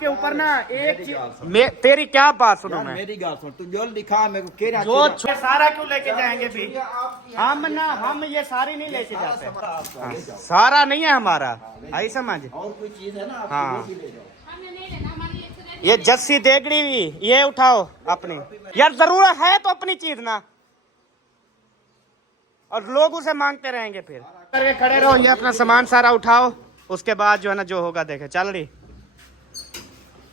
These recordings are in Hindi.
आपके ऊपर ना एक चीज, तेरी क्या बात सुनो, मैं मेरी बात सुन, तू जो लिखा मेरे को कह रहा जो सारा क्यों लेके जाएंगे भी? हम ये सारी नहीं लेके जाते। हाँ, सारा नहीं है हमारा, आई समझ। और कोई चीज है ना, हाँ, भी ले जाओ। ये जस्सी देगड़ी भी ये उठाओ अपनी, यार जरूरत है तो अपनी चीज ना, और लोग उसे मांगते रहेंगे फिर। करके खड़े रहो, ये अपना सामान सारा उठाओ, उसके बाद जो है ना जो होगा देखे। चल रही,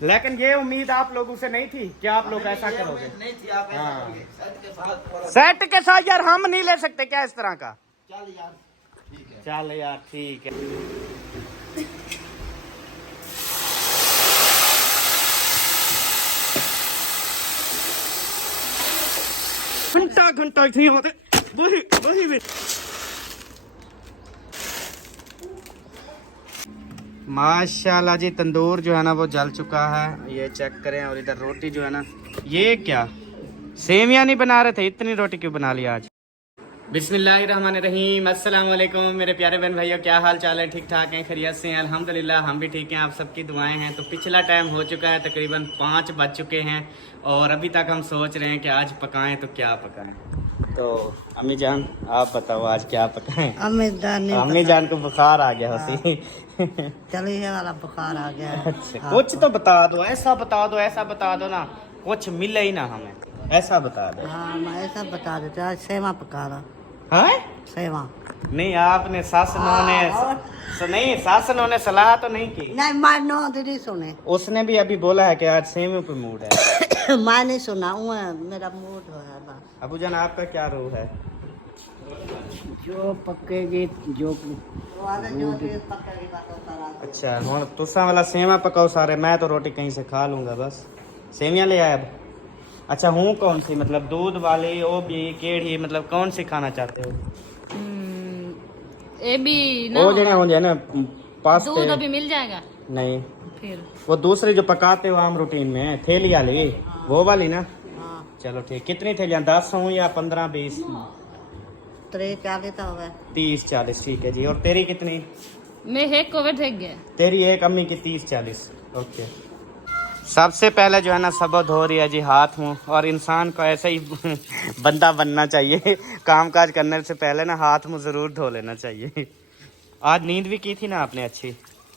लेकिन ये उम्मीद आप लोगों से नहीं थी कि आप लोग ऐसा करोगे। नहीं थी आप सेट के साथ यार हम नहीं ले सकते क्या इस तरह का? चल यार ठीक है, चल यार ठीक है। घंटा घंटा नहीं होते वही वही भी। माशाल्लाह जी, तंदूर जो है ना वो जल चुका है, ये चेक करें। और इधर रोटी जो है ना, ये क्या सेमिया नहीं बना रहे थे, इतनी रोटी क्यों बना लिया आज? बिस्मिल्लाहिर्रहमानिर्रहीम, अस्सलाम वालेकुम मेरे प्यारे बहन भाइयों, क्या हाल चाल है? ठीक ठाक हैं, खैरियत से हैं? अल्हम्दुलिल्लाह हम भी ठीक हैं, आप सबकी दुआएं हैं। तो पिछला टाइम हो चुका है, तकरीबन 5 बज चुके हैं और अभी तक हम सोच रहे हैं कि आज पकाएं तो क्या पकाएं। तो अम्मी जान आप बताओ आज क्या पकाएं? अम्मी जान को बुखार आ गया उसी चलिए वाला बुखार आ गया। अच्छा, कुछ तो बता दो, ऐसा बता दो, ऐसा बता दो ना, कुछ मिले ही ना हमें, ऐसा बता दो। हाँ मैं ऐसा बता देते, आज सेवा पका रहा। हाँ सेवा नहीं, आपने सासनों ने सासनों ने सलाह तो नहीं की? नहीं मैं नो दीदी सुने, उसने भी अभी बोला है कि आज सेमियों पे मूड है। मैं नहीं सुना, मेरा मूड हो है बस। अबू जान आपका क्या रूह है? जो पकेगी जो पकेगी बस। अच्छा हुण तुसा वाला सेवा पकाओ सारे, मैं तो रोटी कहीं से खा लूंगा बस। सेमियां ले आए अब। अच्छा हूँ कौन सी, मतलब दूध वाली, वो भी केड़ी, मतलब कौन सी खाना चाहते हो? ये भी ना, वो जो है ना पास्ते। दूध अभी मिल जाएगा नहीं, फिर वो दूसरी जो पकाते हो आम रूटीन में, थैली वाली, वो वाली ना। हाँ चलो ठीक, कितनी थैलियां, 10 हूँ या 15-20? 40 तो होगा। 30-40 ठीक है जी। और तेरी कितनी? मैं एक कोविड देख गया। तेरी एक, अम्मी की 30-40। ओके। सबसे पहले जो है ना सब धो रही है जी हाथ मुंह, और इंसान को ऐसे ही बंदा बनना चाहिए, काम काज करने से पहले ना हाथ मुंह जरूर धो लेना चाहिए। आज नींद भी की थी ना आपने अच्छी?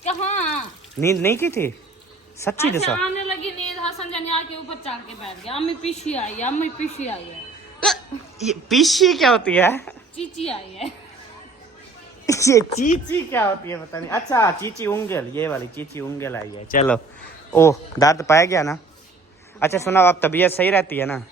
कहाँ नींद नहीं की थी सच्ची? अच्छा, दसा आने लगी नींद, हसन जनिया के ऊपर चढ़ के बैठ गया। अम्मी पीछे आई है, अम्मी पीछे आई है, ये पीछी क्या होती है? चीची आई है। ये चीची क्या होती है पता नहीं। अच्छा चीची उंगल, ये वाली चीची उंगल आई है। चलो, ओह दर्द पाया गया ना? अच्छा सुना, अब तबीयत सही रहती है ना?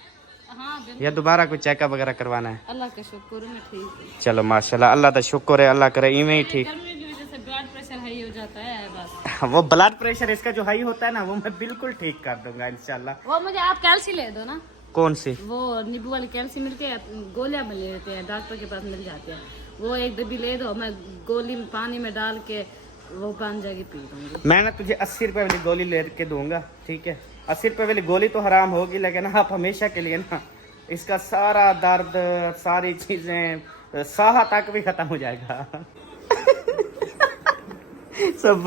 हाँ या दोबारा कोई चेकअप वगैरह करवाना है? अल्लाह का शुक्र है ठीक है। चलो माशाल्लाह, अल्लाह का शुक्र है, अल्लाह करे इवें ही ठीक। गर्मी की वजह से ब्लड प्रेशर हाई हो जाता है बस। वो ब्लड प्रेशर इसका जो हाई होता है ना, वो मैं बिल्कुल ठीक कर दूंगा इंशाल्लाह। वो मुझे आप कैल्सी ले दो ना। कौन सी? वो नींबू वाली कैल्सी मिलती है, गोलियां मिल लेते हैं, डॉक्टर के पास मिल जाते हैं। वो एक डब्बी ले दो, मैं गोली में पानी में डाल के वो बन जाएगी, पी लूंगी। मैं ना तुझे 80 रुपए वाली गोली लेके दूंगा, ठीक है? 80 रुपए वाली गोली तो हराम होगी, लेकिन आप हमेशा के लिए ना इसका सारा दर्द, सारी चीजें, साहा तक भी खत्म हो जाएगा। सब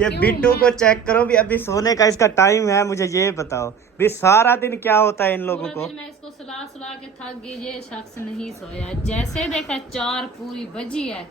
ये बिट्टू को चेक करो भी, अभी सोने का इसका टाइम है, मुझे ये बताओ भी सारा दिन क्या होता है इन लोगों को? मैं इसको सुला सुला के थक गई, ये शख्स नहीं सोया। जैसे देखा 4 पूरी बजी है,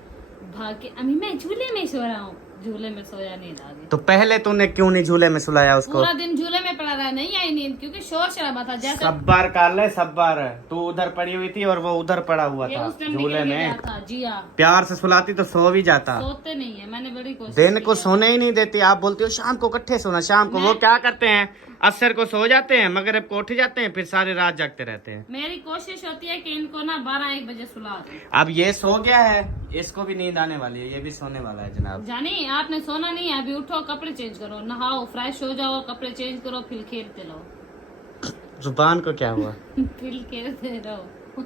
भाग के अम्मी मैं झूले में सो रहा हूँ, झूले में सोया नहीं लागे। तो पहले तूने क्यों नहीं झूले में सुलाया उसको? पूरा दिन झूले में पड़ा रहा, नहीं आई नींद क्योंकि शोर शराबा था। जैसे सब्बार कर ले, सब्बार। तू उधर पड़ी हुई थी और वो उधर पड़ा हुआ ये था उस टाइम झूले निकल गया में। था। जी हाँ, प्यार से सुलाती तो सो भी जाता। सोते नहीं है, मैंने बड़ी कोशिश दिन को की है। सोने ही नहीं देती, आप बोलती हो शाम को इकट्ठे सोना। शाम को वो क्या करते हैं, असर को सो जाते हैं, मगरिब को उठ जाते हैं, फिर सारी रात जागते रहते हैं। मेरी कोशिश होती है कि इनको ना 12-1 बजे सुला दे। अब ये सो गया है, इसको भी नींद आने वाली है, ये भी सोने वाला है जनाब। जानी आपने सोना नहीं है, अभी उठो, कपड़े चेंज करो, नहाओ, फ्रेश हो जाओ, कपड़े चेंज करो, फिर खेलते रहो। जुबान को क्या हुआ? फिर खेलते रहो।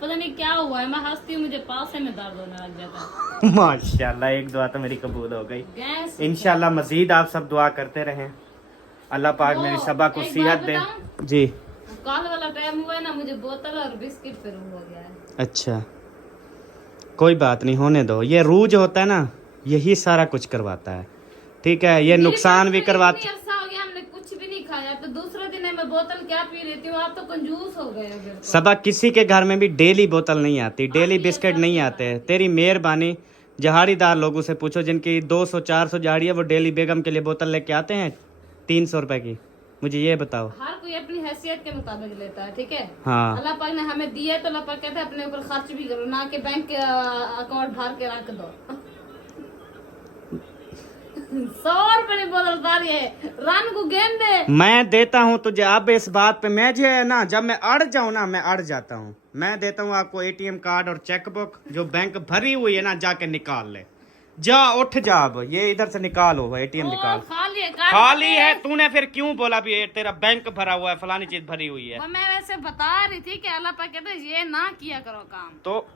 पता नहीं क्या हुआ है, मैं हंसती हूँ, मुझे पासे में दर्द होने लग जाता है। माशाल्लाह, एक दुआ तो मेरी कबूल हो गई। गैस इंशाल्लाह मजीद आप सब दुआ करते रहें, अल्लाह पाक मेरी सबा को एक सेहत बात दे। बताऊं? जी कल वाला टाइम हुआ है ना, मुझे बोतल और बिस्किट पे रूह हो गया है। अच्छा कोई बात नहीं, होने दो। ये रूह जो होता है ना, यही सारा कुछ करवाता है। ठीक है, ये नुकसान भी करवाते। इतनी अरसा हो गया हमने कुछ भी नहीं खाया, तो दूसरे दिन मैं बोतल क्या पी लेती हूँ। आप तो कंजूस हो गए हो फिर तो। सबक किसी के घर में भी डेली बोतल नहीं आती, डेली बिस्किट नहीं आते हैं। तेरी मेहरबानी, जहाड़ीदार लोगों से पूछो जिनकी 200-400 झाड़ी है, वो डेली बेगम के लिए बोतल लेके आते हैं 300 रुपए की। मुझे ये बताओ। हर कोई अपनी हैसियत के मुताबिक लेता है, ठीक है। हाँ, अल्लाह पाक ने हमें दिया है तो अल्लाह पाक कहता है अपने ऊपर खर्च भी करो, ना कि बैंक के अकाउंट भर के रख दो। 100 रुपए की बोतल उतारी है, रन को गेम दे। मैं देता हूँ तुझे। अब इस बात पे मैं जो है ना, जब मैं अड़ जाऊँ ना, मैं अड़ जाता हूँ। मैं देता हूँ आपको ATM कार्ड और चेकबुक, जो बैंक भरी हुई है ना, जाके निकाल ले। जा, उठ जा, अब ये इधर से निकालो, ATM निकाल। खाली है। तूने फिर क्यों बोला भी ये तेरा बैंक भरा हुआ है, फलानी चीज भरी हुई है? वो मैं वैसे बता रही थी कि अल्लाह पाक कहते हैं ये ना किया करो काम, तो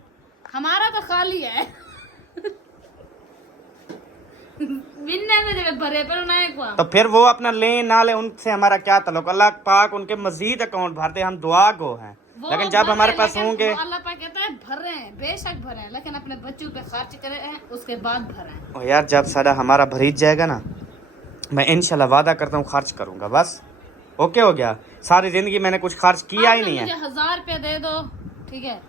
हमारा तो खाली है। बिन्ने में जब भरे पर नहीं हुआ। तो फिर वो अपना ले ना ले, उनसे हमारा क्या ताल्लुक? अल्लाह पाक उनके मजीद अकाउंट भरते, हम दुआ गो हैं। लेकिन जब हमारे पास होंगे, अल्लाह पाक कहता है भर रहे हैं, बेशक भरे हैं, लेकिन अपने बच्चों पे खर्च करे हैं, उसके बाद भरे हैं। यार जब सारा हमारा भरीज जाएगा ना, मैं इंशाल्लाह वादा करता हूँ खर्च करूंगा। बस ओके हो गया। सारी जिंदगी मैंने कुछ खर्च किया ही नहीं है। मुझे 1000 रुपया दे दो, ठीक है,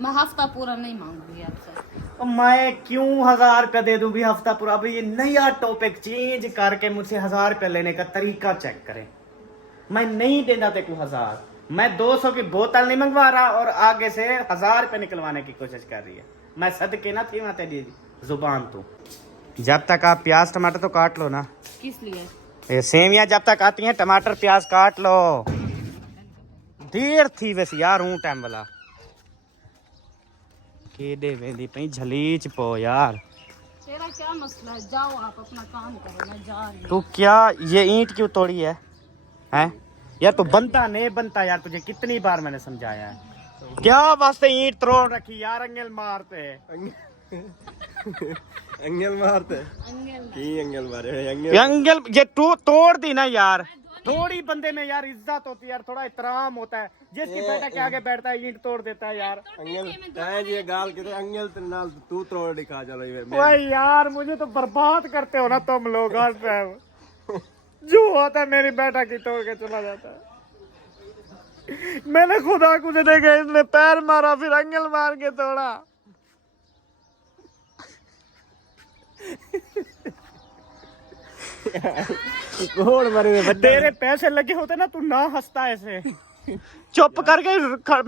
मैं हफ्ता पूरा नहीं मांगूंगी आपसे। तो मैं क्यों 1000 रुपया दे दूं भी हफ्ता पूरा? अभी ये नया टॉपिक चेंज करके मुझसे 1000 रुपया लेने का तरीका चेक करें। मैं नहीं देना तेरे को 1000, मैं 200 की बोतल नहीं मंगवा रहा और आगे से 1000 रुपये निकलवाने की कोशिश कर रही है। मैं सदके ना थी वहां तेरी जुबान तू। जब तक आप प्याज टमाटर तो काट लो ना। किस लिए? ये सेवियां जब तक आती हैं, टमाटर प्याज काट लो। देर थी वैसे यार, हूँ टाइम वाला केडे वेंदी पई झलीच पो यार। तेरा क्या मसला है? जाओ आप अपना काम करो, मैं जा रही हूँ। तू क्या ये ईंट क्यों तोड़ी है? हैं यार, तू बनता नहीं बनता यार, तुझे कितनी बार मैंने समझाया है। क्या वास्ते ईंट तोड़ रखी यार? एंगल मारते एंगल मारते अंगल की एंगल मारे एंगल ये तू तोड़ दी ना यार। थोड़ी बंदे में यार इज्जत होती है यार, थोड़ा एहतराम होता है। जिसकी बेटा के आगे बैठता है ईंट तोड़ देता है यार। एंगल ताए जी गाल के एंगल ते नाल तू तोड़ दिखा चलो ये ओए यार, मुझे तो बर्बाद करते हो ना तुम लोग हर टाइम। जो होता है मेरी बेटा की तोड़ के चला जाता है। मैंने खुदा को देखा, इसने पैर मारा फिर एंगल मार के तोड़ा। कोड़ मारे तेरे पैसे लगे होते ना, तू ना हंसता ऐसे। चुप करके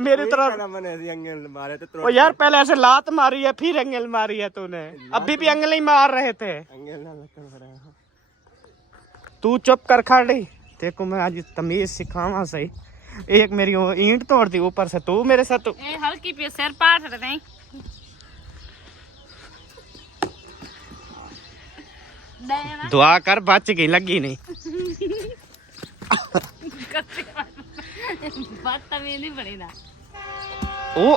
मेरी तरफ। मैंने एंगल मारे तो ओ यार, पहले ऐसे लात मारी है, फिर एंगल मारी है तूने। अभी भी एंगल ही मार रहे थे। एंगल ना लकड़ भरा तू चुप कर खड़ी। देखो मैं आज तमीज सिखावा सही। एक मेरी वो ईंट तोड़ दी, ऊपर से तू मेरे साथ। ए हल्की पे सिर पाट रहे हैं। दुआ कर बच गई, लगी नहीं। बात तमीज़ बड़ी ना। ओ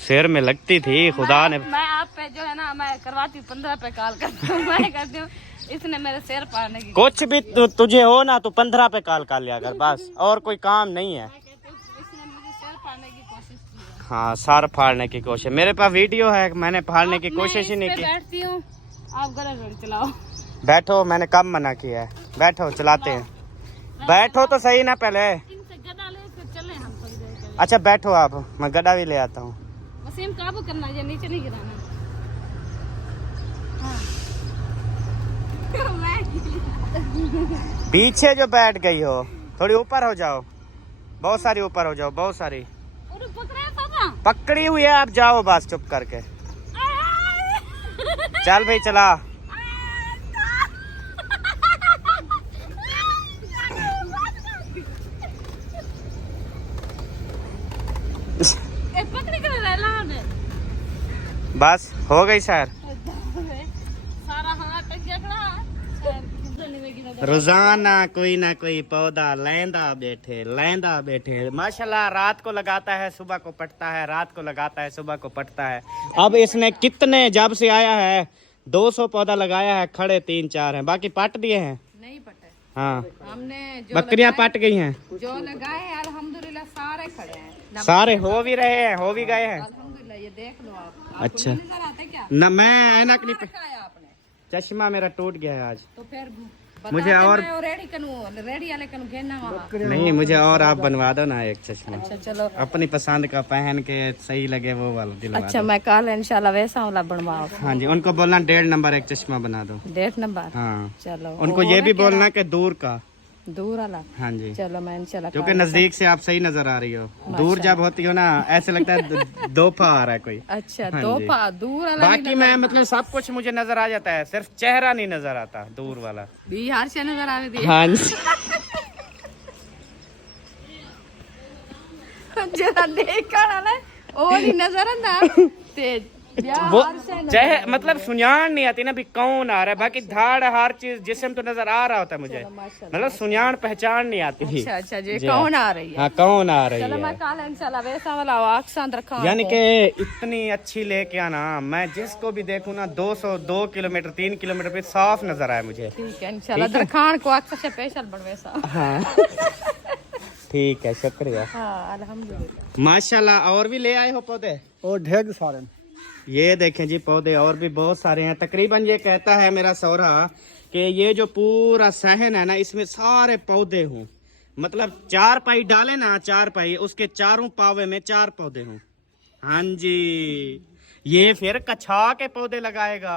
सिर में लगती थी, खुदा ने। मैं आप पे जो है ना, मैं करवाती हूँ 15 पे कॉल करती हूँ। मैं कहती हूँ इसने मेरे सिर पाड़ने की। कुछ भी तुझे हो ना, तो 15 पे कॉल कर लिया कर बस, और कोई काम नहीं है। मैं कहती हूँ इसने मुझे सिर पाड़ने की कोशिश की है। हाँ, सर फाड़ने की कोशिश। मेरे पास वीडियो है, मैंने फाड़ने की कोशिश ही नहीं मैं की। बैठती हूँ, आप गलत रोड चलाओ। बैठो, मैंने कब मना किया है? बैठो, चलाते हैं। बैठो तो सही ना पहले। इनसे गदा ले फिर चले हम थोड़ी देर के लिए। अच्छा बैठो आप, मैं गड्ढा भी ले आता हूँ। वसीम काबू करना, ये नीचे नहीं गिराना। हाँ। पीछे जो बैठ गई हो, थोड़ी ऊपर हो जाओ। बहुत सारी ऊपर हो जाओ, बहुत सारी। अरे पकड़े पापा। पकड़ी हुई है, आप जाओ बस चुप करके। चल भाई चला। पकड़ी कर रहला है। बस हो गई सर। सारा हाथ टक गया। रोजाना कोई ना कोई पौधा लेंदा बैठे माशाल्लाह। रात को लगाता है, सुबह को पटता है, रात को लगाता है, सुबह को पटता है। अब इसने कितने, जब से आया है 200 पौधा लगाया है, खड़े 3-4 हैं, बाकी पट दिए हैं। नहीं पटे हाँ, हमने जो बकरियां पट गई हैं। जो लगाए अल्हम्दुलिल्लाह सारे खड़े हैं। सारे हो भी रहे हैं, हो भी गए हैं। अल्हम्दुलिल्लाह, ये देख लो आप। अच्छा। नजर आते क्या? न मैं ऐनक नहीं रखा है आपने? चश्मा मेरा टूट गया है आज। तो फिर मुझे और रेडी वाले कनु घेना वहाँ। नहीं, मुझे और आप बनवा दो ना एक चश्मा। अच्छा चलो। अपनी पसंद का पहन के सही लगे वो वाला दिलवा अच्छा दो। मैं कल इंशाल्लाह वैसा वाला बनवाओ। हाँ जी, उनको बोलना 1.5 नंबर एक चश्मा बना दो। 1.5 नंबर। हाँ, चलो। उनको ये भी बोलना कि दूर का। दूर वाला। हाँ जी, चलो मैं इंशाल्लाह। क्योंकि नजदीक से आप सही नजर आ रही हो, दूर जब होती हो ना ऐसे लगता है दोपा आ रहा है कोई। अच्छा हाँ दो जी। दूर वाला। बाकी मैं मतलब सब कुछ मुझे नजर आ जाता है, सिर्फ चेहरा नहीं नजर आता दूर वाला। बिहार से नजर आ रही हाँ जी। जरा देख कर ना ओ नहीं नजर आंदा तेज वो चाहे मतलब सुनियान नहीं आती ना भी कौन आ रहा है, बाकी धाड़ हर चीज जिस्म तो नजर आ रहा होता है मुझे, मतलब सुनियान पहचान नहीं आती थी। अच्छा अच्छा जी कौन आ रही है। हाँ, कौन आ रही चलो है। मैं कल इंशाल्लाह वैसा वाला आक्सान रखा। यानी कि इतनी अच्छी लेके आना, मैं जिसको भी देखूं ना 202 किलोमीटर 3 किलोमीटर पे साफ नजर आया मुझे। ठीक है इंशाल्लाह दरखान को अक्सर से स्पेशल बनवेसा। हाँ ठीक है, शुक्रिया। हाँ अल्हम्दुलिल्लाह। माशाल्लाह। और भी ले आए हो पौधे? और ढेर सारे। ये देखें जी पौधे और भी बहुत सारे हैं। तकरीबन ये कहता है मेरा सौरा कि ये जो पूरा सहन है ना इसमें सारे पौधे हों, मतलब 4 पाई डाले ना, 4 पाई उसके चारों पावे में 4 पौधे हों। हाँ जी, ये फिर कछा के पौधे लगाएगा।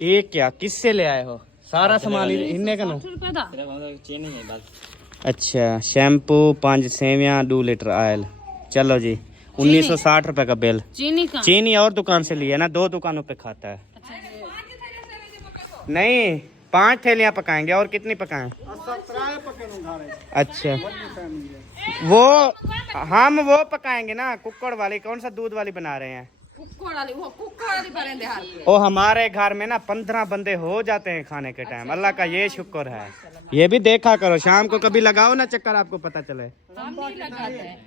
ये क्या किससे ले आए हो? सारा सामान इन्ने का ना। अच्छा, शैम्पू 5 सेवियां 2 लीटर ऑयल। चलो जी, 1960 रुपए का बिल। चीनी का? चीनी और दुकान से लिया ना, 2 दुकानों पे खाता है। नहीं, 5 थैलियां पकाएंगे। और कितनी पकाएं? अच्छा, वो हम वो पकाएंगे ना कुक्कड़ वाली। कौन सा दूध वाली बना रहे हैं? कुक्कड़ वाली बरेंदे हाल पे। ओ हमारे घर में ना 15 बंदे हो जाते हैं खाने के टाइम। अल्लाह का ये शुक्र है। ये भी देखा करो, शाम को कभी लगाओ ना चक्कर, आपको पता चले।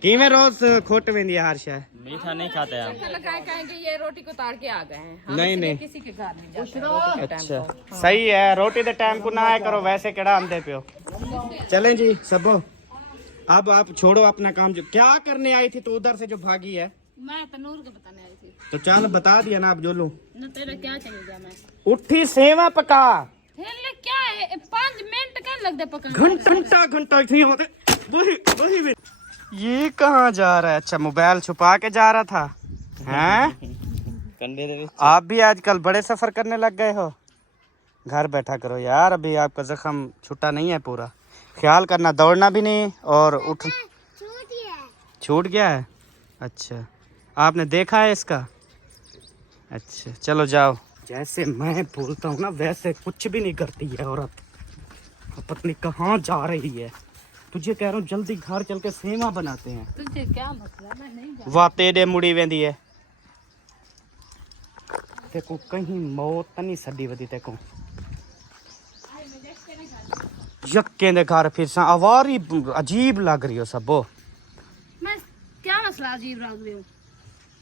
कि में रोज खोट में दिया हर शय मीठा नहीं खाते हम। कहेंगे ये रोटी को ताड़ के आ गए हैं। हम नहीं इसलिए नहीं। किसी के घर नहीं जाते। अच्छा सही है, रोटी दे टाइम को ना आया करो, वैसे केड़ा आंदे पे हो। चलें जी सबो, अब आप छोड़ो अपना काम। जो क्या करने आई थी तो उधर से जो भागी है? मैं तनूर के बताने आई थी। तो चल बता दिया ना, आप जो लो। न तेरा क्या चलेगा मैं। उठी सेवा पका। थैले क्या है 5 मिनट का लगता पकड़। घंटा इतनी होते वही। ये कहाँ जा रहा है? अच्छा, मोबाइल छुपा के जा रहा था। हैं? कंडे दे। आप भी आजकल बड़े सफर करने लग गए हो। घर बैठा करो यार, अभी आपका जख्म छुट्टा नहीं है पूरा। ख्याल करना, दौड़ना भी नहीं और उठ। छूट गया है? अच्छा, आपने देखा है इसका? अच्छा चलो जाओ। जैसे मैं बोलता हूँ ना वैसे कुछ भी नहीं करती है औरत। पत्नी कहाँ जा रही है? तुझे कह रहा हूँ जल्दी घर चल के सेवा बनाते हैं। तुझे क्या मसला? मैं नहीं जा। वाह तेरे मुड़ी वेंदी है। देखो कहीं मौत तो नहीं सदी वदी देखो। यक्के दे घर फिर सा आवारी अजीब लग रही हो सबो। मैं क्या मसला अजीब लग रही हूँ?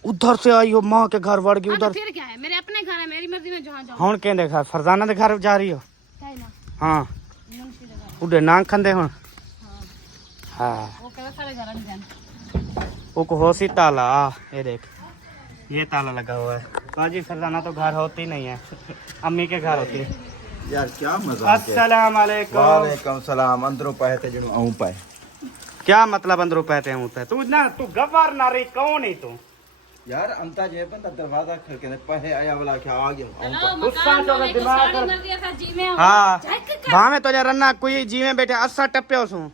उधर से आई हो, माँ के घर वड़ गई हाँ, तो उधर। फिर क्या है, मेरे अपने घर है, मेरी मर्जी में जहाँ जाऊँ। हूं कहते घर फरजाना दे घर जा रही हो? है ना? हाँ, मुंशी जगह। उधर नांग खंदे हूं। हाँ, वो कह सारे घर नहीं जाना। वो को होसी ताला। ये देख, ये ताला लगा हुआ है। बाजी फरजाना तो घर होती नहीं है, अम्मी के घर होती है। यार क्या मजा। अस्सलाम वालेकुम। वालेकुम सलाम। अंदरों पाए थे जो आऊं पाए। क्या मतलब अंदर पैते होता है? तू ना तू गवार ना रही कौन है तू? यार अंता जे बंदा दरवाजा खड़के ने पहे आया वाला क्या आ गया आऊं पाए। गुस्सा तो का दिमाग कर। मर्जी था जी में। हाँ, भावे तो जरा ना कोई जी में बैठे अस्सा टप्पे हो।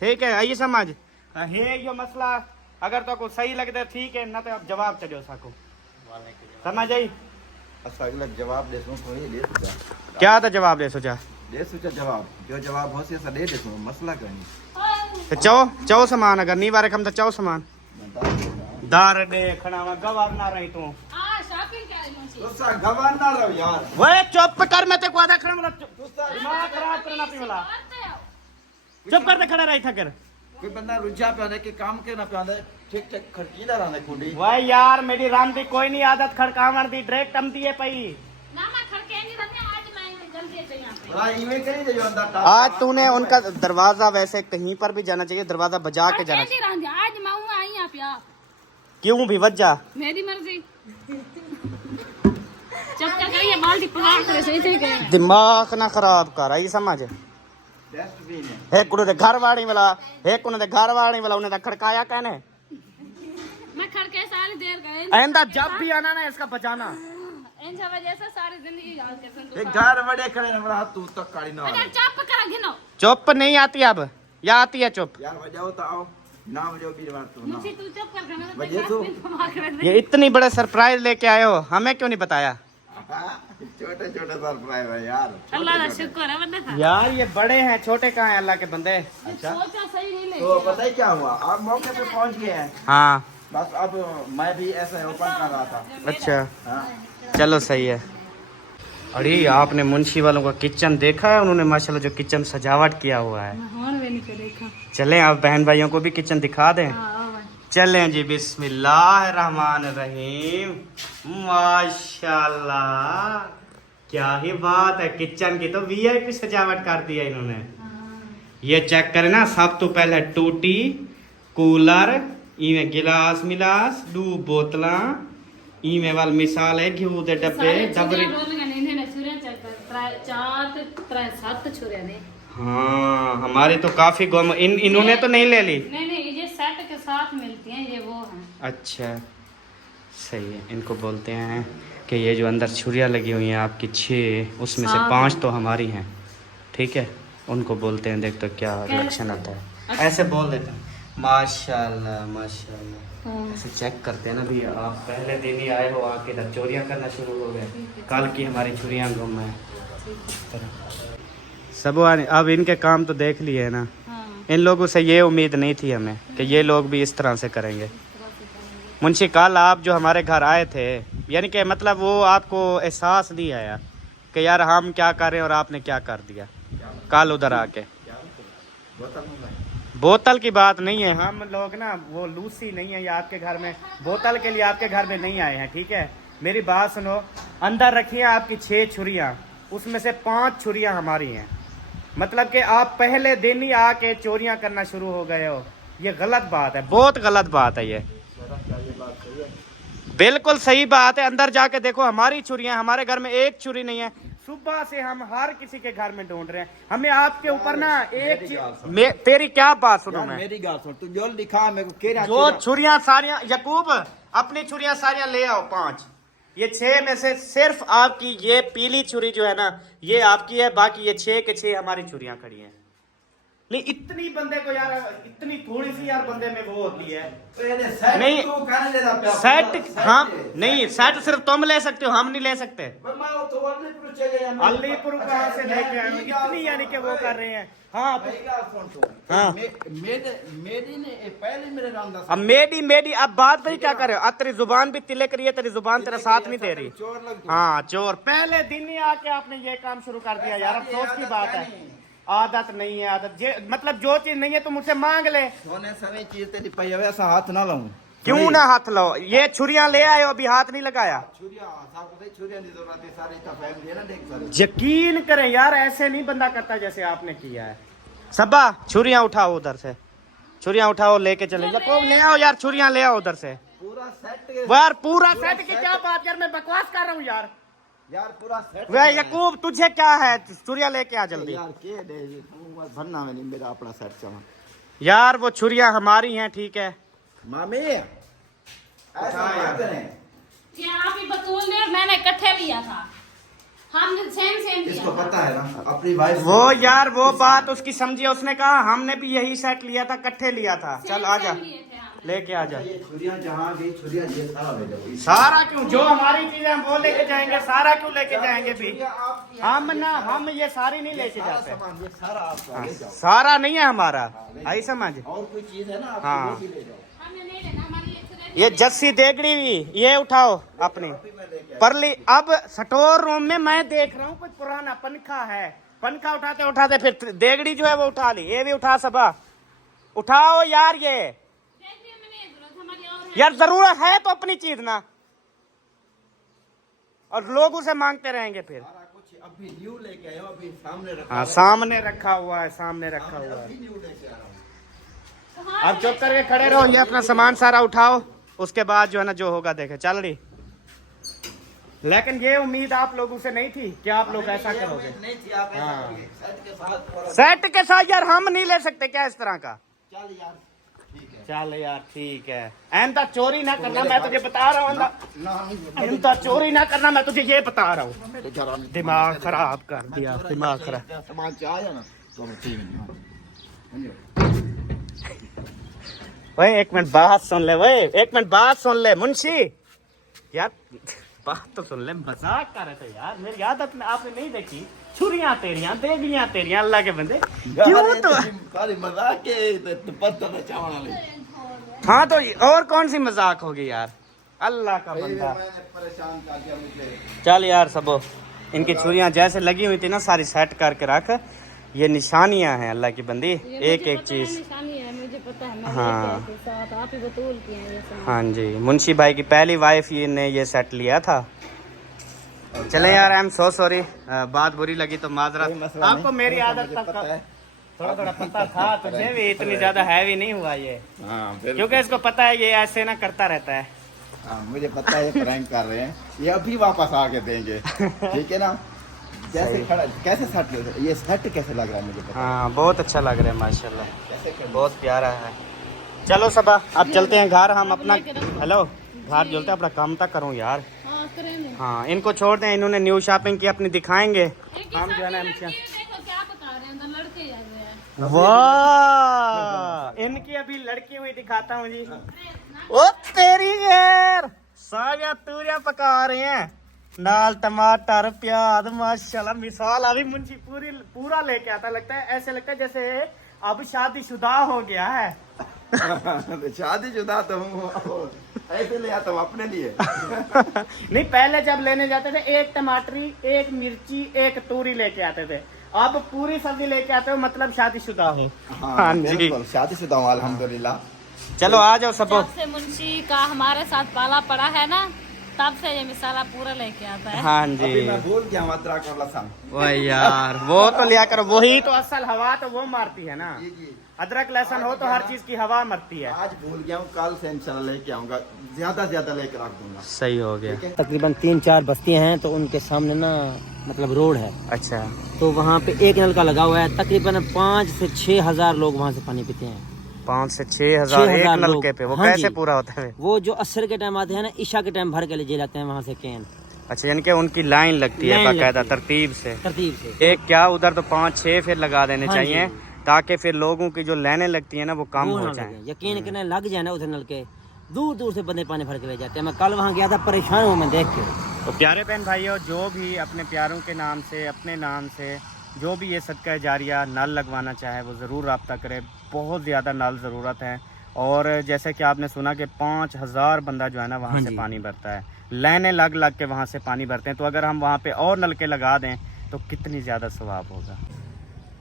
ठीक है, आई समझ है यो मसला। अगर तो को सही लगता ठीक है, ना तो आप जवाब चलो सको। समझ आई? असा अगला जवाब दे सो थोड़ी दे सोचा। क्या था जवाब दे सोचा? दे सोचा जवाब, जो जवाब हो सी असा दे सो मसला करनी। तो चौ सामान अगर नहीं बारे कम तो चौ सामान दार दे खड़ा में गवार ना रही तू। हां शॉपिंग क्या है मुंशी? तो सा गवार ना रहो यार। वे चुप कर, मैं ते को आधा खड़ा मतलब दिमाग खराब करना पी वाला। चुप कर, खड़ा रही था कर। कोई बंदा रुझा पे आने के काम के ना पे आने ठीक ठीक खड़कीदा रहने कुंडी। भाई यार मेरी रांदी कोई नहीं आदत खड़कावन दी, डायरेक्ट अमती है पई ना मैं खड़के नहीं रहने। आज मैं जल्दी से यहां पे। हां इवे करी जो अंदर। आज तूने उनका दरवाजा वैसे कहीं पर भी जाना चाहिए, दरवाजा बजा के जाना चाहिए। आज मैं हूं आई यहां पे। क्यों भी वजह? मेरी मर्जी। चक्का करिए बाल्टी पकड़ के सही से गए दिमाग ना खराब कर आई समझ डस्टबिन है एक कुने दे घर वाली वाला एक कुने दे घर वाली वाला उन्हें खड़काया कहने मैं खड़के सारी देर गए आइंदा जब भी आना ना इसका बचाना इन सब वजह से सारी जिंदगी गाल के संग एक घर बड़े खड़े ने बड़ा तू तक काली ना अगर चाप करा गिनो चुप नहीं आती अब या आती है चुप यार बजाओ तो आओ ना बजाओ भी बात तो ना मुझे तू चुप कर मैं बजे तो ये इतनी बड़े सरप्राइज लेके आए हो हमें क्यों नहीं बताया छोटे छोटे सरप्राइज है यार अल्लाह का शुक्र है वरना यार ये बड़े हैं छोटे कहाँ हैं अल्लाह के बंदे सोचा सही नहीं ले तो पता है क्या हुआ आप मौके पे पहुंच गए हैं हाँ बस अब मैं भी ऐसा ओपन कर रहा था अच्छा हाँ चलो सही है। अरे आपने मुंशी वालों का किचन देखा है उन्होंने माशाल्लाह जो किचन सजावट किया हुआ है और मैंने को देखा चलें आप बहन भाइयों को भी किचन दिखा दें हां चलें जी बिस्मिल्लाहिर्रहमानिर्रहीम माशाल्लाह क्या ही बात है किचन की तो वीआईपी सजावट कर दी है इन्होंने ये चेक करें ना सब तो पहले टूटी कूलर इवें गिलास मिलास दो बोतला इवें वाल मिसाल है घी दे डब्बे डबरी हाँ हमारी तो काफी गुम इन्होंने तो नहीं ले ली नहीं ये सेट के साथ मिलती हैं ये वो हैं अच्छा सही है इनको बोलते हैं कि ये जो अंदर छुरियाँ लगी हुई हैं आपकी 6 उसमें से 5 तो हमारी हैं ठीक है उनको बोलते हैं देख तो क्या रिएक्शन आता है ऐसे बोल देते हैं माशाल्लाह माशाल्लाह ऐसे चेक करते हैं ना भी आप पहले दिन ही आए हो आके इधर चोरियाँ करना शुरू हो गए कल की हमारी छुरियाँ गुम है सब अब इनके काम तो देख लिए है ना इन लोगों से ये उम्मीद नहीं थी हमें कि ये लोग भी इस तरह से करेंगे मुंशी कल आप जो हमारे घर आए थे यानी कि मतलब वो आपको एहसास नहीं आया कि यार हम क्या कर रहे हैं और आपने क्या कर दिया कल उधर आके बोतल की बात नहीं है हम लोग ना वो लूसी नहीं है या आपके घर में बोतल के लिए आपके घर में नहीं आए हैं ठीक है मेरी बात सुनो अंदर रखी है आपकी 6 छुरियाँ उसमें से 5 छुरियाँ हमारी हैं मतलब कि आप पहले दिन ही आके चोरियां करना शुरू हो गए हो ये गलत बात है बहुत गलत बात है ये बिल्कुल सही बात है अंदर जाके देखो हमारी छुरियां हमारे घर में एक छुरी नहीं है सुबह से हम हर किसी के घर में ढूंढ रहे हैं हमें आपके ऊपर ना एक तेरी क्या बात सुनो मैं मेरी बात सुन तू जो लिखा मेरे को केरा जो छुरियां सारियां यकूब अपनी छुरियां सारियां ले आओ 5 ये 6 में से सिर्फ आपकी ये पीली छुरी जो है ना ये आपकी है बाकी ये 6 के 6 हमारी छुरियां खड़ी हैं नहीं इतनी बंदे को यार इतनी थोड़ी सी यार बंदे में वो होती है नहीं सेट हम नहीं सेट सिर्फ तुम ले सकते हो हम नहीं ले सकते अलीपुर कहाँ से लेके आए इतनी यानी कि वो कर रहे हैं हाँ हाँ अब मेडी अब बात भाई क्या कर रहे हो अब तेरी जुबान भी तिलक रही है तेरी जुबान तेरा साथ नहीं दे रही हाँ चोर पहले दिन ही आके आपने ये काम शुरू कर दिया यार अफसोस की बात है आदत नहीं है आदत मतलब जो चीज नहीं है तो मुझसे मांग ले सोने सभी चीज तेरी पई ऐसा हाथ ना लाऊं क्यों ना हाथ लो ये छुरियां ले आए हो अभी हाथ नहीं लगाया यकीन करें यार ऐसे नहीं बंदा करता जैसे आपने किया है सबा छुरियां उठाओ उधर से छुरियां उठाओ लेके चले ले आओ यार छुरियां ले आओ उधर से पूरा सेट यार पूरा सेट की क्या बात यार मैं बकवास कर रहा हूँ यार पूरा सेट वे यकूब तुझे क्या है छुरियां लेके आ जल्दी यार के दे भरना में नहीं मेरा अपना सेट चमा यार वो छुरियां हमारी हैं ठीक है मामी ऐसा क्या करें क्या आप ही बतूल ने और मैंने इकट्ठे लिया था हमने सेम इसको पता है ना अपनी भाई वो यार वो बात उसकी समझिए उसने कहा हमने भी यही सेट लिया था इकट्ठे लिया था चल आजा लेके आ जा छुरियां जहाँ गई छुरियां ये सारा ले जाओ सारा क्यों जो हमारी चीजें हम वो लेके जाएंगे सारा क्यों लेके जाएंगे भी हम ये सारी नहीं लेके जाते ये सारा आपका ले जाओ सारा नहीं है हमारा आई समझ और कोई चीज है ना हाँ। आप ले जाओ ये जस्सी देगड़ी भी ये उठाओ अपनी परली अब स्टोर रूम में मैं देख रहा हूँ कोई पुराना पंखा है पंखा उठाते उठाते फिर देगड़ी जो है वो उठा ली ये भी उठा सबा उठाओ यार ये यार जरूरत है तो अपनी चीज ना और लोग उसे मांगते रहेंगे फिर कुछ अभी न्यू लेके आए हो अभी सामने रखा हाँ सामने रखा हुआ है सामने रखा हुआ है न्यू लेके आ रहा हूं अब चुप करके खड़े रहो ये अपना सामान सारा उठाओ उसके बाद जो है ना जो होगा देखे चल रही लेकिन ये उम्मीद आप लोगों से नहीं थी कि आप लोग ऐसा करोगे। नहीं थी आप ऐसा हाँ। करोगे। सेट के साथ सेट के साथ यार हम नहीं ले सकते क्या इस तरह का? चल यार ठीक है चल यार ठीक है। एंता चोरी ना करना, मैं तुझे बता रहा हूँ। ना एंता चोरी ना करना, मैं तुझे ये बता रहा हूँ। मेरे घर आने दिमाग खराब कर दिया, दिमाग खराब। सामान से आया ना तो ठीक है। ओए एक मिनट बात सुन ले, ओए एक मिनट बात सुन ले मुंशी यार, बात तो सुन ले। मजाक कर रहे थे यार, मेरी आदत में आपने नहीं देखी? छुरियां तेरियां, देगियां तेरियां, अल्लाह के बंदे क्यों? तो सारी मजाक के तो पत्ता ना चावना ले। हाँ तो और कौन सी मजाक होगी यार, अल्लाह का बंदा। मैंने परेशान कर दिया मुझे। चल यार सबो, इनकी छुरियां जैसे लगी हुई थी ना सारी सेट करके रख। ये निशानियां हैं अल्लाह की बंदी, एक एक चीज। निशानी है, मुझे पता है। मैं हाँ। लेके आई थी साथ, आप ही बतौल किए हैं ये सब। हाँ जी, मुंशी भाई की पहली वाइफ ये ने ये सेट लिया था। चले यार, आई एम सो सॉरी, बात बुरी लगी तो कोई माजरत। मसला आपको नहीं, मेरी मुझे आदत पता है। थोड़ा थोड़ा पता था, तुझे भी इतनी ज्यादा हैवी नहीं हुआ ये, हाँ बिल्कुल। क्योंकि इसको पता है ये ऐसे ना करता रहता है। हाँ मुझे पता है प्रैंक कर रहे हैं, ये अभी वापस आके देंगे ठीक है ना। जैसे खड़ा कैसे सेट ये सेट कैसे लग रहा है मुझे पता है। हाँ बहुत अच्छा लग रहा है माशाल्लाह, कैसे कर बहुत प्यारा है। चलो सबा अब चलते हैं घर, हम अपना हेलो घर चलते हैं, अपना काम तक करूँ यार। हाँ करेंगे। हाँ इनको छोड़ दें, इन्होंने न्यू शॉपिंग की अपनी दिखाएंगे। एक हम जो है ना देखो क्या बता रहे हैं, अंदर लड़के आ गए हैं। वाह, इनकी अभी लड़की हुई दिखाता हूँ जी। ओ तेरी यार, सारिया तूरियां पका रहे हैं, नाल टमाटर प्याज, माशाल्लाह मिसाल अभी मुंशी पूरा लेके आता। लगता है ऐसे लगता है जैसे अब शादीशुदा हो गया है। शादीशुदा तो हूँ, ऐसे ले आता हूँ अपने लिए। नहीं पहले जब लेने जाते थे एक टमाटरी, एक मिर्ची, एक तूरी लेके आते थे, अब पूरी सब्जी लेके आते हो, मतलब शादीशुदा हो। हाँ जी बिल्कुल शादीशुदा हूँ अल्हम्दुलिल्लाह। चलो आ जाओ सबो। जब से मुंशी का हमारे साथ पाला पड़ा है ना, तब से ये मिसाला पूरा लेके आता है। हाँ अभी जी मैं भूल गया हूँ अदरक और लहसुन। वही यार, वो तो लिया करो, वही तो असल हवा तो वो मारती है ना। जी जी अदरक लहसुन हो तो हर चीज की हवा मरती है। आज भूल गया हूँ, कल से इंशाल्लाह लेके आऊंगा, ज्यादा ज्यादा लेके रख दूंगा। सही हो गया। ठीक है तकरीबन 3-4 बस्तियां हैं, तो उनके सामने ना मतलब रोड है, अच्छा तो वहाँ पे एक नल का लगा हुआ है। तकरीबन 5 से 6 हजार लोग वहाँ से पानी पीते हैं। 5 से 6 हजार एक 6,000 नलके लोग। पे, वो हाँ कैसे जी। पूरा होता है? वो जो असर के टाइम आते हैं ना, ईशा के टाइम भर के ले जाते हैं वहाँ से कैन, अच्छा यानी कि उनकी लाइन लगती है लाइन बाकायदा लगती है। तरतीब से। तरतीब से। एक क्या उधर तो 5-6 फिर लगा देने हाँ चाहिए, जी। ताकि फिर लोगों की जो लाइनें लगती है ना वो कम वो हो ना जाए। लगे। यकीन करने लग जाए ना उधर नल के, दूर दूर से बंदे पानी भर के ले जाते हैं। मैं कल वहाँ गया था, परेशान हूँ मैं देख के। तो प्यारे बहन भाइयों, जो भी अपने प्यारों के नाम से, अपने नाम से जो भी ये सदका जारिया नल लगवाना चाहे वो ज़रूर रब्ता करे। बहुत ज़्यादा नल ज़रूरत है, और जैसे कि आपने सुना कि 5000 बंदा जो है ना वहाँ हाँ से जी। पानी भरता है, लाइनें लग लग के वहाँ से पानी भरते हैं। तो अगर हम वहाँ पे और नलके लगा दें तो कितनी ज़्यादा सवाब होगा।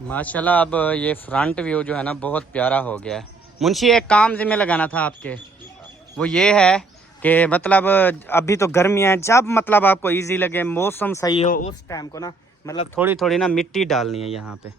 माशाल्लाह अब ये फ्रंट व्यू जो है ना बहुत प्यारा हो गया है। मुंशी एक काम जिम्मे लगाना था आपके, वो ये है कि मतलब अभी तो गर्मियाँ हैं, जब मतलब आपको इजी लगे, मौसम सही हो, उस टाइम को ना मतलब थोड़ी थोड़ी ना मिट्टी डालनी है यहाँ पे,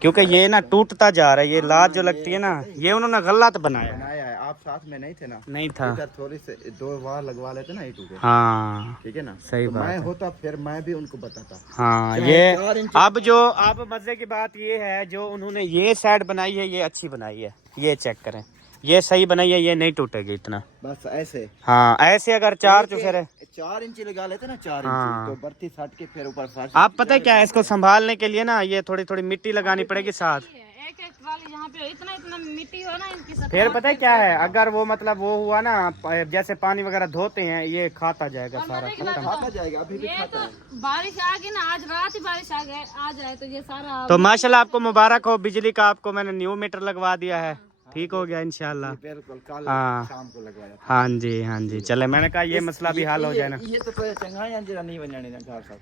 क्योंकि ये ना टूटता जा रहा है। ये लात जो लगती है ना, ये उन्होंने गलत बनाया है। बनाया है, आप साथ में नहीं थे ना। नहीं था। इधर थोड़ी से 2 बार लगवा लेते ना ईंटों के, हाँ ठीक है ना। सही तो बात मैं है। होता फिर मैं भी उनको बताता। हाँ चाहे ये 4 इंच अब जो अब मजे की बात ये है, जो उन्होंने ये साइड बनाई है ये अच्छी बनाई है, ये चेक करें, ये सही बनाई है, ये नहीं टूटेगी इतना। बस ऐसे। हाँ ऐसे अगर 4 चुफेरे 4 इंच लगा लेते ना, 4 हाँ। इंच तो बर्ती सट के फिर ऊपर फर्श। आप पता है क्या है, इसको संभालने के लिए ना ये थोड़ी थोड़ी मिट्टी लगानी पड़ेगी साथ। एक एक ट्राली जहाँ पे इतना इतना मिट्टी हो ना इनकी सब। फिर पता है क्या है, अगर वो मतलब वो हुआ ना, जैसे पानी वगैरह धोते हैं, ये खाता जाएगा सारा खत्म। खाता जाएगा, अभी भी ये खाता तो है। बारिश आ गई ना, आज रात ही बारिश आ जाए तो ये सारा। तो माशाल्लाह आपको मुबारक हो, बिजली का आपको मैंने न्यू मीटर लगवा दिया है, ठीक हो गया इंशाल्लाह। बिल्कुल कल हाँ। शाम को लगवाया था। हाँ जी हाँ जी, चले मैंने कहा ये मसला भी हल हो जाए ना। ये तो चंगा है जरा नहीं बनने ना घर साथ।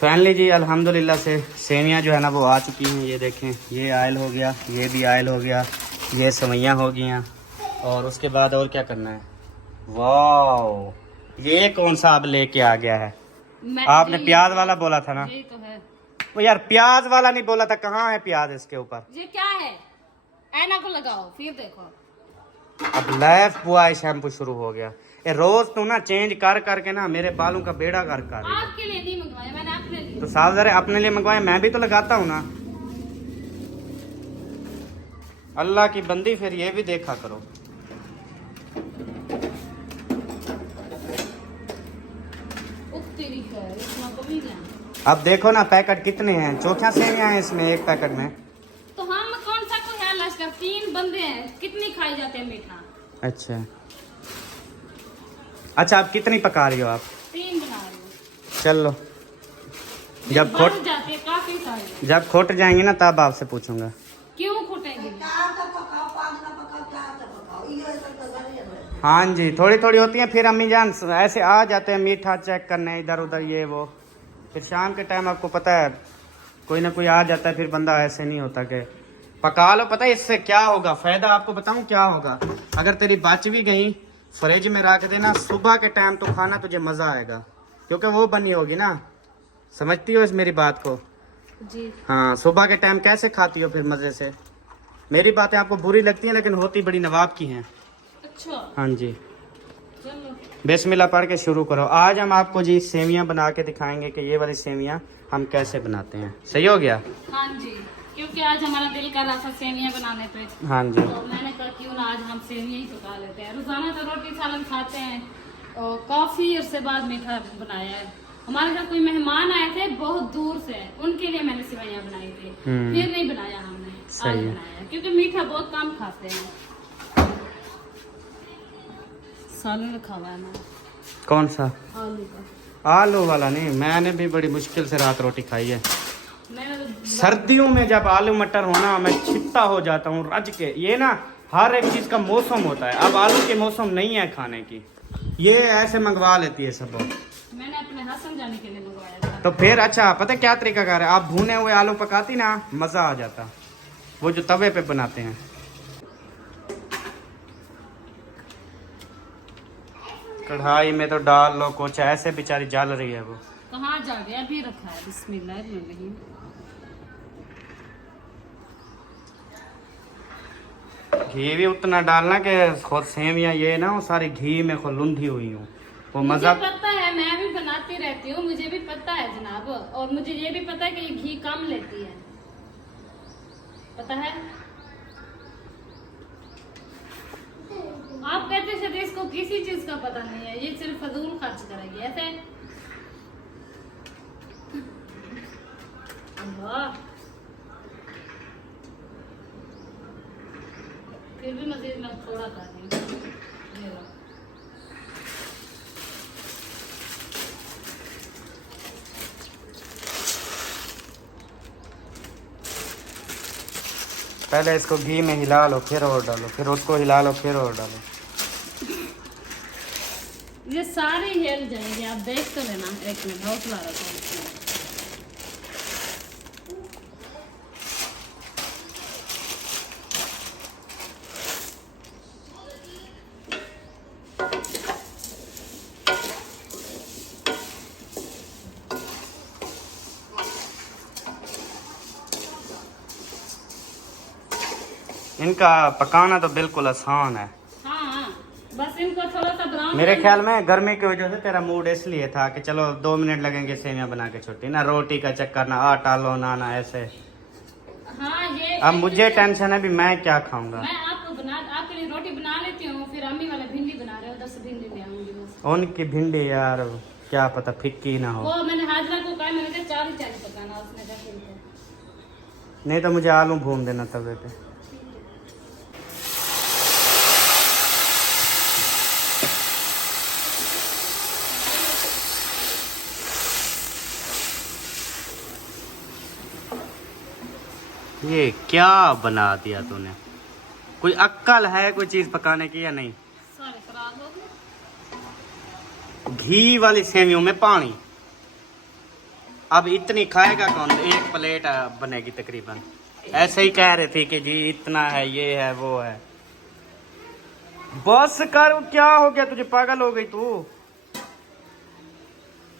फाइनली जी अल्हम्दुलिल्लाह से सेवियाँ जो है ना वो आ चुकी हैं। ये देखें, ये आयल हो गया, ये भी आयल हो गया, ये सेवइयाँ हो गई हैं, और उसके बाद और क्या करना है। वाह, ये कौन सा अब लेके आ गया है? आपने प्याज वाला बोला था ना? यही तो है। वो यार प्याज वाला नहीं बोला था, कहाँ है प्याज इसके ऊपर? ये क्या है, ऐना को लगाओ फिर देखो। अब लाइफ बॉय शैम्पू शुरू हो गया। ये रोज तू ना चेंज कर करके ना मेरे बालों का बेड़ा कर कर रही है। आपके लिए नहीं मंगवाया मैंने, अपने लिए। तो साफ जरे अपने लिए मंगवाए, मैं भी तो लगाता हूँ ना। अल्लाह की बंदी, फिर ये भी देखा करो। तेरी खैर, इतना कभी नहीं। अब देखो ना पैकेट कितने हैं, चौथा सेवियां हैं इसमें एक पैकेट में। तो हम कौन सा को है लश्कर, 3 बंदे हैं, कितनी खाई जाते हैं मीठा। अच्छा अच्छा, आप कितनी पका रही हो आप? 3 बना रही हूँ। चलो जब बढ़ खोट जाती है काफी सारी। जब खोट जाएंगी ना तब आपसे पूछूंगा। क्यों खुटेंगे? चार का पकाओ, 5 का पकाओ, 4 का पकाओ, ये सब तो करे है। हाँ जी, थोड़ी थोड़ी होती हैं, फिर अम्मी जान ऐसे आ जाते हैं मीठा चेक करने इधर उधर ये वो। फिर शाम के टाइम आपको पता है कोई ना कोई आ जाता है, फिर बंदा ऐसे नहीं होता कि पका लो। पता है इससे क्या होगा फायदा, आपको बताऊं क्या होगा? अगर तेरी बच भी गई फ्रिज में रख देना, सुबह के टाइम तो खाना तुझे मजा आएगा, क्योंकि वो बनी होगी ना। समझती हो इस मेरी बात को? जी हाँ, सुबह के टाइम कैसे खाती हो फिर मजे से। मेरी बातें आपको बुरी लगती हैं लेकिन होती बड़ी नवाब की हैं। अच्छा हाँ जी, चलो। बिस्मिल्लाह पढ़ के शुरू करो। आज हम आपको जी सेवियां बना के दिखाएंगे कि ये वाली सेवियां हम कैसे बनाते हैं। सही हो गया? हाँ जी, क्योंकि आज हमारा दिल कर रहा था सेवियां बनाने पे, हाँ जी। तो मैंने कहा क्यों ना आज हम सेवियां ही पका लेते हैं। रोजाना तो रोटी सालन खाते हैं और काफी अरसे बाद मीठा बनाया है। हमारे घर कोई मेहमान आए थे बहुत दूर से, उनके लिए मैंने सेवइयां बनाई थी, फिर नहीं बनाया हमने, आज सही है। बनाया क्योंकि मीठा बहुत कम खाते हैं। सालन रखा हुआ है मैंने, कौन सा? आलू का। आलू वाला नहीं, मैंने भी बड़ी मुश्किल से रात रोटी खाई है। मैंने तो सर्दियों में जब आलू मटर होना मैं छिपता हो जाता हूँ रज के। ये ना हर एक चीज का मौसम होता है, अब आलू के मौसम नहीं है खाने की, ये ऐसे मंगवा लेती है सब। मैंने अपने हसन जाने के लिए मंगवाया था। तो फिर अच्छा पता है क्या तरीका कार है, आप भुने हुए आलू पकाती ना मजा आ जाता, वो जो तवे पे बनाते हैं। कढ़ाई में तो डाल लो कुछ, ऐसे बेचारी जल रही है वो। कहाँ जा गया? अभी रखा है। बिस्मिल्लाहिर्रहमानिर्रहीम। घी भी उतना डालना कि खुद सेवियां ये ना वो सारी घी में खुद लुंधी हुई हूँ, वो मुझे मजा। पता है, मैं भी बनाती रहती हूँ, मुझे भी पता है जनाब, और मुझे ये भी पता है कि ये घी कम लेती है, पता है। आप कहते थे इसको किसी चीज का पता नहीं है, ये सिर्फ फजूल खर्च करेगी ऐसे। अल्लाह, फिर भी मजीद मैं थोड़ा कर रही हूँ। ये लो। पहले इसको घी में हिला लो, फिर और डालो, फिर उसको हिला लो, फिर और डालो। ये सारे हिल जाएंगे, आप देख तो लेना। एक मिनट, हौसला रखो। इनका पकाना तो बिल्कुल आसान है। हाँ, बस इनको थोड़ा सा ब्राउन। मेरे ख्याल में गर्मी की वजह से तेरा मूड इसलिए था कि चलो 2 मिनट लगेंगे सेवियां बना के छुट्टी ना, रोटी का चक्कर ना, आटा लो ना ऐसे। हाँ, ये अब मुझे टेंशन है भी मैं क्या खाऊंगा। मैं आपके लिए रोटी बना लेती हूँ, फिर अम्मी वाले भिंडी बना रहे हो, 10 भिंडी ले आऊंगी बस। उनकी भिंडी यार क्या पता फिक्की ना हो। वो मैंने हाजरा को कहा, मैंने कहा 4 पकाना, उसने कहा ठीक है। नहीं तो मुझे आलू भून देना तवे पे। ये क्या बना दिया तूने? कोई अक्ल है कोई चीज पकाने की या नहीं? सारे खराब हो गए। घी वाली सेवियों में पानी। अब इतनी खाएगा कौन? एक प्लेट बनेगी तकरीबन। ऐसे ही कह रहे थे कि जी इतना है, ये है, वो है। बस कर, क्या हो गया तुझे? पागल हो गई तू?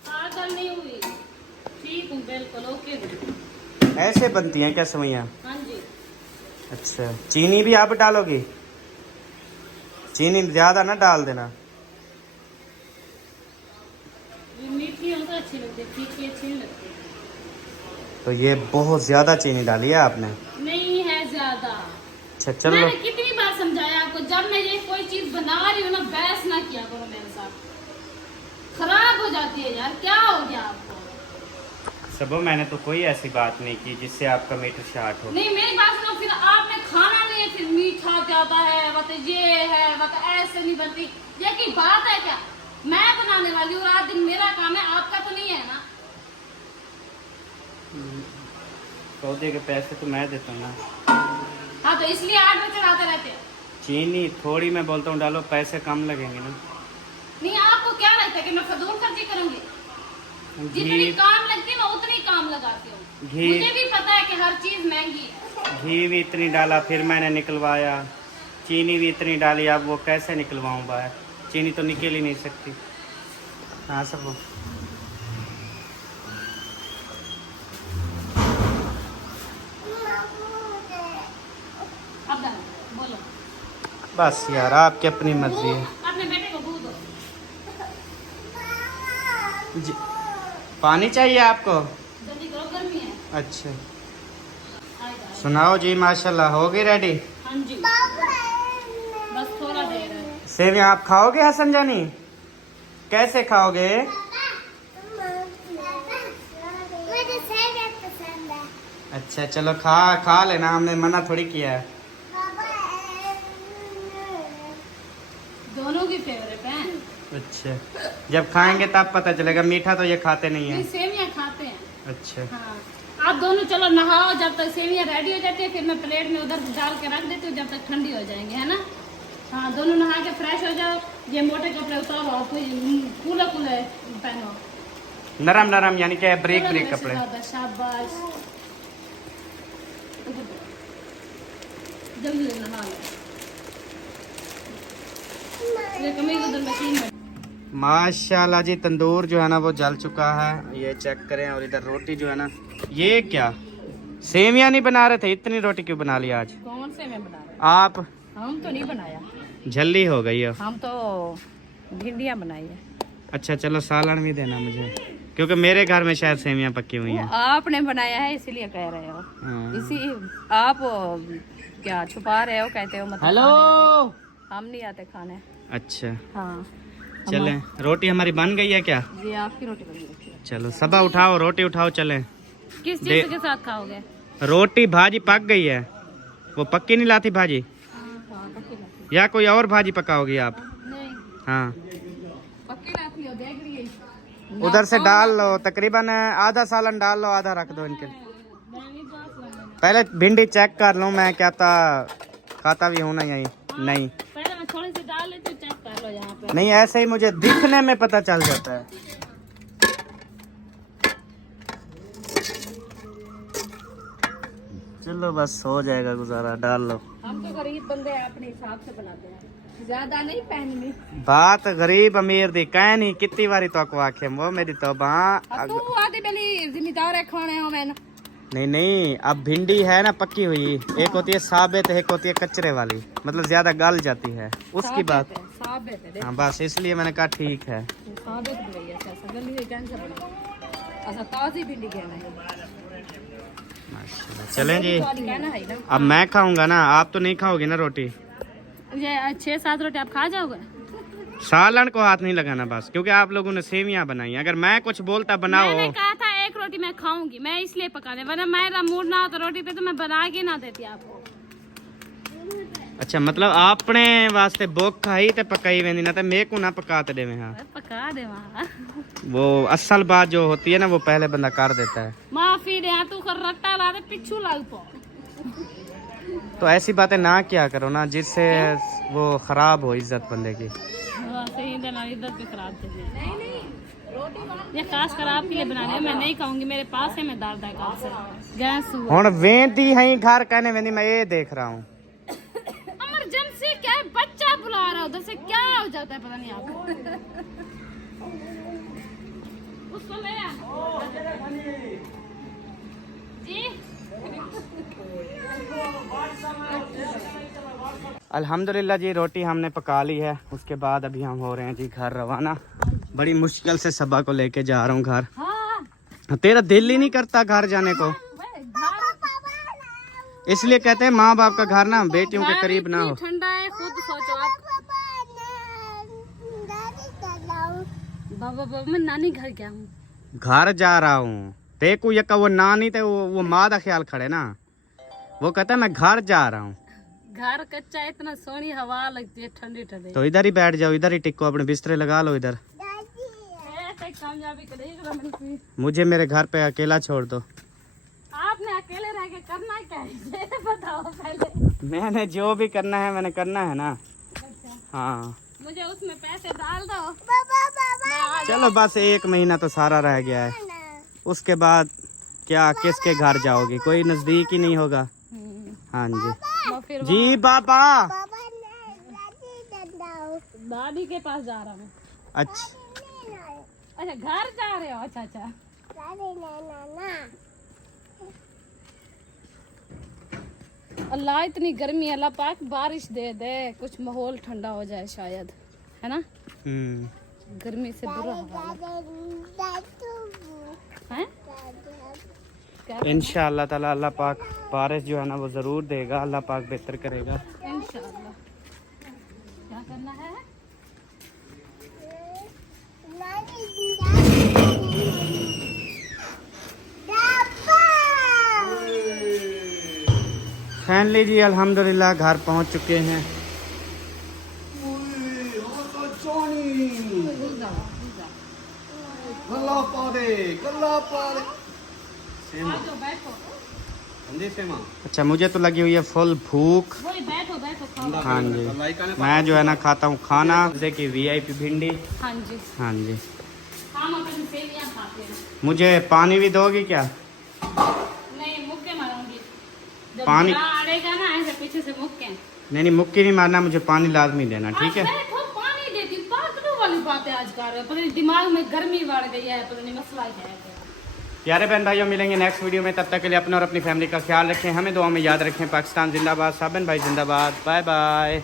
पागल नहीं हुई, ठीक हूँ बिल्कुल ओके हूँ। ऐसे बनती हैं क्या सेवइयां? हाँ जी। अच्छा, चीनी भी आप डालोगी? चीनी ज्यादा ना डाल देना। तो ये बहुत ज्यादा चीनी डाली है आपने। नहीं है ज्यादा। अच्छा चलो। मैंने कितनी बार समझाया आपको, जब मैं ये कोई चीज बना रही हूँ ना, बहस ना किया करो मेरे साथ, खराब हो जाती है यार। क्या हो गया आपको? सबो मैंने तो कोई ऐसी बात नहीं की जिससे आपका मीटर शार्ट हो। नहीं मेरी बात सुनो, फिर आपने खाना नहीं है, फिर मीठा ज्यादा है, मतलब ये है, मतलब ऐसे नहीं बनती, ये की बात है क्या? मैं बनाने वाली हूँ, रात दिन मेरा काम है, आपका तो नहीं है ना। सौदे के पैसे तो मैं देता हूँ ना। हाँ तो इसलिए आर्डर चढ़ाते रहते हैं। चीनी थोड़ी मैं बोलता हूँ डालो, पैसे कम लगेंगे ना। नहीं आपको क्या लगता है कि मैं फजूल खर्ची करूंगी? जितनी घी काम लगती है मैं उतनी काम लगाती हूँ। घी मुझे भी पता है कि हर चीज महंगी है। घी भी इतनी डाला, फिर मैंने निकलवाया, चीनी भी इतनी डाली, अब वो कैसे निकलवाऊँ बाहर? चीनी तो निकल ही नहीं सकती। हाँ सब अब बोलो। बस यार आपकी अपनी मर्जी है। अपने बेटे को दूध दो। जी, पानी चाहिए आपको? जल्दी करो, गर्मी है। अच्छा आएगा। सुनाओ जी। माशाल्लाह हो गई रेडी? हाँ जी, बस थोड़ा देर है। सेवियां आप खाओगे हसन जानी? कैसे खाओगे? मुझे सेवियां पसंद है। अच्छा चलो खा लेना, हमने मना थोड़ी किया है। दोनों की फेवरेट है। अच्छा जब खाएंगे तब पता चलेगा। मीठा तो ये खाते नहीं नहीं है। सेवियां खाते हैं। अच्छा हाँ आप दोनों चलो नहाओ, जब तक सेवियां रेडी हो जाती है फिर मैं प्लेट में उधर डाल के रख देती हूँ, जब तक ठंडी हो जाएंगी, है ना। हाँ दोनों नहा के फ्रेश हो जाओ, ये मोटे कपड़े उतारो और कूले कूले पहनो, नरम नरम, यानी कि ब्रेक चलो ब्रेक मेरे कपड़े। से शाबाश। जल्दी नहा लो। ये कमीज उधर मशीन में। माशाल्लाह जी तंदूर जो है ना वो जल चुका है, ये चेक करें। और इधर रोटी जो है ना, ये क्या सेवियां नहीं बना रहे थे, इतनी रोटी क्यों बना ली आज? कौन से में बना रहे? आप हम तो नहीं बनाया, जल्दी हो गई है। हम तो भिंडियाँ बनाई है। अच्छा चलो सालन भी देना मुझे, क्योंकि मेरे घर में शायद सेवियां पक्की हुई हैं। आपने बनाया है इसीलिए कह रहे हो। हाँ। इसी आप क्या छुपा रहे हो, कहते हो मतलब हेलो। हम नहीं आते खाने। अच्छा हाँ चले, रोटी हमारी बन गई है क्या? ये आपकी रोटी बनी है। चलो सबा उठाओ, रोटी उठाओ, चले। किस दे- चीज के साथ खाओगे? रोटी भाजी पक गई है, वो पक्की नहीं लाती भाजी, हाँ पक्की लाती। या कोई और भाजी पकाओगी आप? नहीं हाँ पक्की लाती हो, देख रही है। उधर से डाल लो, तकरीबन आधा सालन डाल लो, आधा रख दो इनके। पहले भिंडी चेक कर लूँ मैं, क्या था खाता भी हूँ ना यही? नहीं पहले मैं थोड़ी सी डाल लेती हूँ, चेक कर लो यहाँ पे। नहीं, ऐसे ही मुझे दिखने में पता चल जाता है। चलो बस हो जाएगा गुजारा, डाल लो। हम तो गरीब बंदे हैं, अपने हिसाब से बनाते हैं, ज्यादा नहीं पहननी। बात गरीब अमीर दी कह नहीं, कितनी बारी तो आपको आखे वो मेरी तो तू आधी बेली जिम्मेदार है खाने हो मैंने। नहीं नहीं, अब भिंडी है ना पक्की हुई, एक होती है साबित, एक होती है कचरे वाली, मतलब ज्यादा गल जाती है, उसकी बात। साबित है, हाँ बस इसलिए मैंने कहा ठीक है। साबित भी है, ऐसा गली है, कैसे बना? अच्छा ताजी भिंडी कहना है। माशाल्लाह। चलें जी, कहना है ना। अब मैं खाऊंगा ना, आप तो नहीं खाओगे ना रोटी? ये 6-7 रोटी आप खा जाओगे? सालन को हाथ नहीं लगाना बस, क्योंकि आप लोगों ने सेवियां बनाई। अगर मैं कुछ बोलता बनाओ। मैंने कहा था एक रोटी मैं खाऊंगी, मैं इसलिए पकाने, वरना मेरा मूड ना होता रोटी पे तो मैं बना के ना देती आपको। अच्छा मतलब आपने वास्ते बोक खाई ते पकाई वेंदी ना, ते मेरे को ना पकाते देवे। हाँ पका दे वहाँ। वो असल बात जो होती है ना, वो पहले बंदा कर देता है। माफी दे, तू कर रट्टा ला दे पिछू लाग पो। तो ऐसी बातें ना क्या करो ना, जिससे वो खराब हो इज्जत बंदे की। इज्जत पे खराब ये खास कर आपके लिए बनाने, मैं नहीं खाऊंगी, मेरे पास है, मैं दाल कल से गैस हुआ। हुन वेंदी है घर कहने वेंदी, मैं ये देख रहा हूँ। इमरजेंसी क्या है, बच्चा बुला रहा है उधर से, क्या हो जाता है पता नहीं आपको। उसको ले आ। जी अल्हम्दुलिल्लाह जी, रोटी हमने पका ली है। उसके बाद अभी हम हो रहे हैं जी घर रवाना। बड़ी मुश्किल से सबा को लेके जा रहा हूँ घर। हाँ तेरा दिल ही नहीं करता घर जाने को, इसलिए कहते हैं माँ बाप का घर ना बेटियों के करीब ना हो। ठंडा है, खुद सोचो आप। बाबा मैं नानी घर गया हूँ। घर जा रहा हूँ, देखो ये वो नानी थे वो माँ का ख्याल खड़े ना, वो कहता है मैं घर जा रहा हूँ। घर कच्चा, इतना सोनी हवा लगती है ठंडी ठंडी। तो इधर ही बैठ जाओ, इधर ही टिको, अपने बिस्तरे लगा लो इधर। कामयाबी करेगी मुझे मेरे घर पे अकेला छोड़ दो। आपने अकेले रह के करना क्या है ये बताओ पहले। मैंने जो भी करना है मैंने करना है ना। हाँ मुझे उसमें पैसे डाल दो। चलो बस 1 महीना तो सारा रह गया है, उसके बाद क्या किसके घर जाओगी, कोई नजदीक ही नहीं होगा। हाँ जी फिर जी बाबा। दादी के पास जा रहा हूँ। अच्छा अच्छा घर जा रहे हो। अच्छा अच्छा अल्लाह इतनी गर्मी है, अल्लाह पाक बारिश दे दे, कुछ माहौल ठंडा हो जाए शायद, है ना। गर्मी से बुरा हाल है। इंशाअल्लाह ताला अल्लाह पाक बारिश जो है ना वो ज़रूर देगा, अल्लाह पाक बेहतर करेगा इंशाअल्लाह। क्या करना है? फाइनली जी अल्हम्दुलिल्लाह घर पहुंच चुके हैं। अच्छा मुझे तो लगी हुई है फुल भूख। बैठो बैठो खाओ। हाँ जी मैं जो है ना खाता हूँ खाना, जैसे कि VIP भिंडी। हाँ जी हाँ जी हम अपनी सेवियां खाते हैं। मुझे पानी भी दोगी क्या? नहीं मुक्के मारूंगी जब पानी आड़ेगा ना, ऐसे पीछे से मुक्के। नहीं मुक्की नहीं मारना, मुझे पानी लाजमी देना, ठीक है। मैं खुद पानी देती हूँ, पागलों वाली बातें आज कर रहे हो। पता नहीं दिमाग में गर्मी बढ़ गई है, पता नहीं मसला क्या है। प्यारे बहन भाइयों मिलेंगे नेक्स्ट वीडियो में, तब तक के लिए अपना और अपनी फैमिली का ख्याल रखें, हमें दुआ में याद रखें। पाकिस्तान जिंदाबाद, साबिन भाई जिंदाबाद, बाय बाय।